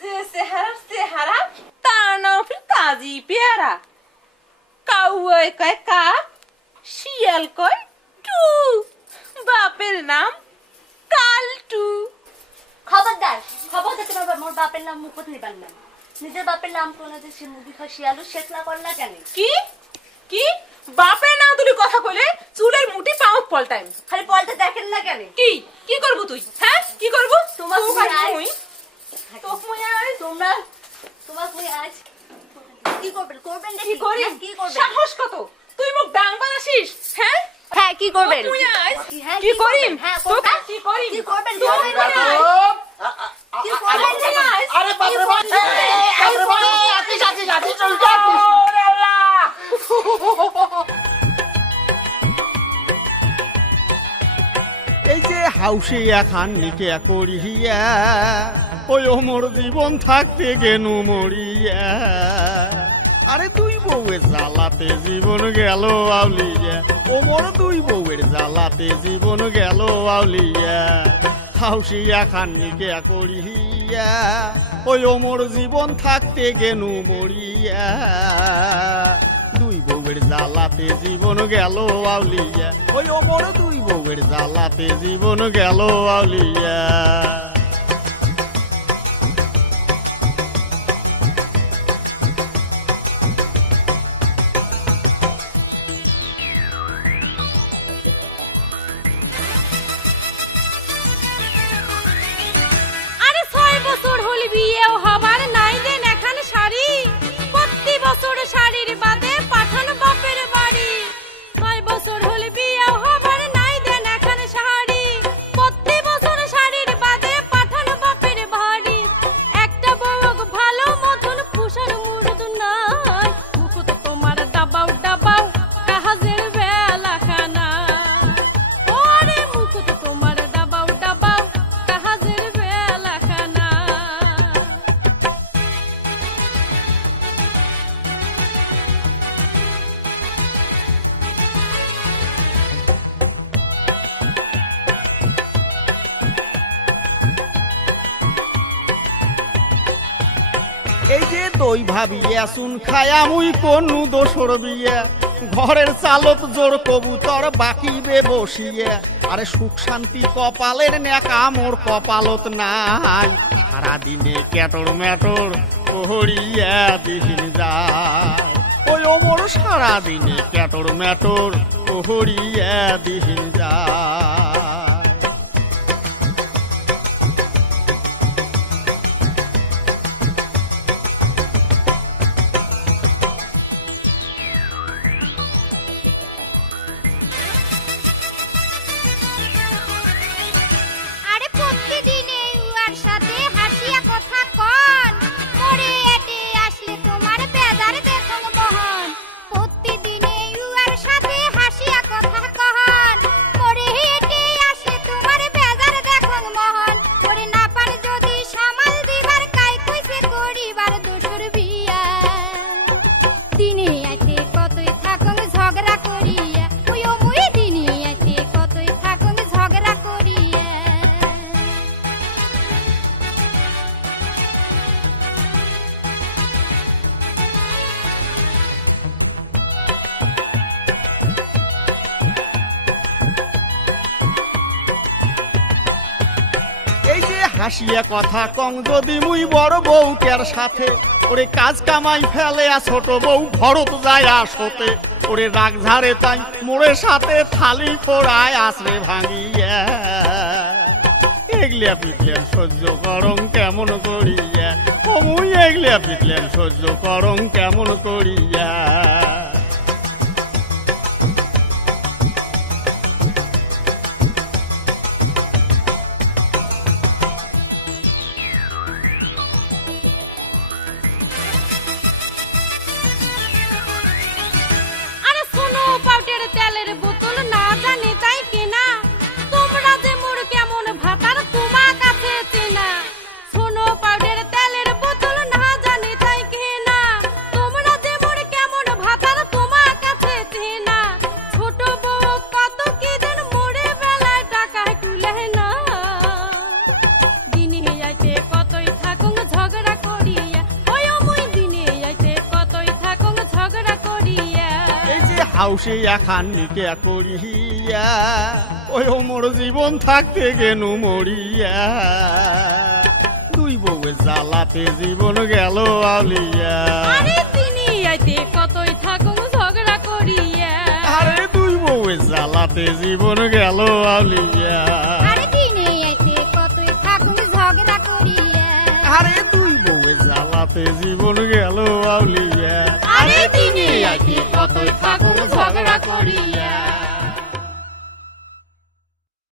যে চেহারা তার নাম ফির কাজী পেয়ারা। কাউয়ায় কয় কা, শিয়াল কয় টু, বাপের নাম কালটু। খবরদার তোমার মোর বাপের নাম মুখত নিবান না। নিজের বাপের নাম কোন যে সে মুদি খাসি আলু শেখলা করলা কেন? কি কি বাপের নাম তুলি কথা কইলে চুলের মুঠি পাউত পলটাইম। খালি পলটা দেখেন না কেন? কি কি করব তুই? হ্যাঁ কি করব? তোমার মুই তোক মুই আই তোমার মুই আজ কি করবেন কি করি? কি করবেন? সাহস কত? তুই মুখ ডাং বানাসিস? হ্যাঁ হ্যাঁ কি করবেন? মুই আই হ্যাঁ কি করিম? হ্যাঁ তোক কি করিম? কি করবেন? তুই কি করবেন? আরে বাপরে বাপ, বাপরে বাপ, আতিস চল যা। ওরে আল্লাহ! এই যে হাউসে এখান নিকে করিয়া ওই মোর জীবন থাকতে গেনু মরিয়া। আরে তুই বউয়ের জ্বালাতে জীবন গেল আউলিয়া, ও মোর তুই বউয়ের জ্বালাতে জীবন গেল আউলিয়া। হাউসে এখান নিকে করিয়া ওই মোর জীবন থাকতে গেনু মরিয়া। দুই বউয়ের জ্বালাতে জীবন গেল আউলিয়া, ওই মোর দুই বউয়ের জ্বালাতে জীবন গেল আউলিয়া। আরে 6 বছর হল বিয়েও হবার নাই দেন এখন শাড়ি। প্রতি বছর শাড়ির বাদে পাঠান বাপের বাড়ি। 6 বছর হল বিয়েও হবার নাই দেন এখন শাড়ি। প্রতি বছর শাড়ির বাদে পাঠান বাপের বাড়ি। একটা বউক ভালো মতন পুষার মুরদ নাই। মুকুত তোমার দাবাও দাবাও কাহাজের বেলা খানা। ওরে মুকুত তোমার দাবাও দাবাও কাহাজের বেলা খানা। এই যে দই ভাবিয়া শুন খায়া মুই কোনু দোসর বিয়া। ঘরের চালত জোর কবুতর বাকিবে বসিয়া। আরে সুখ শান্তি কপালের নেকা মোর কপালত নাই। সারাদিনে ক্যাটর ম্যাটর কহরিয়া দিন যায়। ওই মোর সারাদিনে ক্যাটর ম্যাটর কহরিয়া দিন যায়। আরে প্রতিদিনে উয়ার সাথে হাসিয়া কথা কন। মরে এটে আসলে তোমার বেজার দেখং মহন। প্রতিদিনে উয়ার সাথে হাসিয়া কথা কন। মরে এটে আসলে তোমার বেজার দেখং মহন। ওরে না পার যদি সামাল দিবার কাই কইছে করিবার দোসর বিয়া। দিনে আইতে কতই থাকং ঝগড়া করিয়া। ওই মুই দিনে আইতে কতই থাকং ঝগড়া করিয়া। এই যে হাসিয়া কথা কং যদি মুই বড় বউটার সাথে। ওরে কাজ কামাই ফেলে ছোট বউ ঘরত যায় আসতে। ওরে রাগ ঝাড়ে তাই মোড়ের সাথে থালি ফোড়ায় আশ্রে ভাঙিয়া। এগলিয়া পিটলেন সহ্য করং কেমন করিয়া, ও মুই এগলিয়া পিটলেন সহ্য করং কেমন করিয়া। আরে শোনো পাউডার তেলের বোতল না জানি তাই কিনা। তোমরা যে মোর কেমন ভাতার তোমা কাছে চেনা। শোনো পাউডার তেলের বোতল না জানি তাই কিনা। তোমরা যে মোর কেমন ভাতার হাউসে এখান নিকে করিয়া ওই মোর জীবন থাকতে গেনু মরিয়া দুই বউয়ে জ্বালাতে জীবন গেল আউলিয়া আরে তিনি আইতে কতই থাকুন ঝগড়া করিয়া আরে দুই বউয়ে জ্বালাতে জীবন গেল আউলিয়া আরে দিনে আইতে কতই থাকুন ঝগড়া করিয়া আরে দুই বউয়ে জ্বালাতে জীবন গেল আউলিয়া আরে তিনি আইতে কতই থাকুন ঝগড়া করিয়া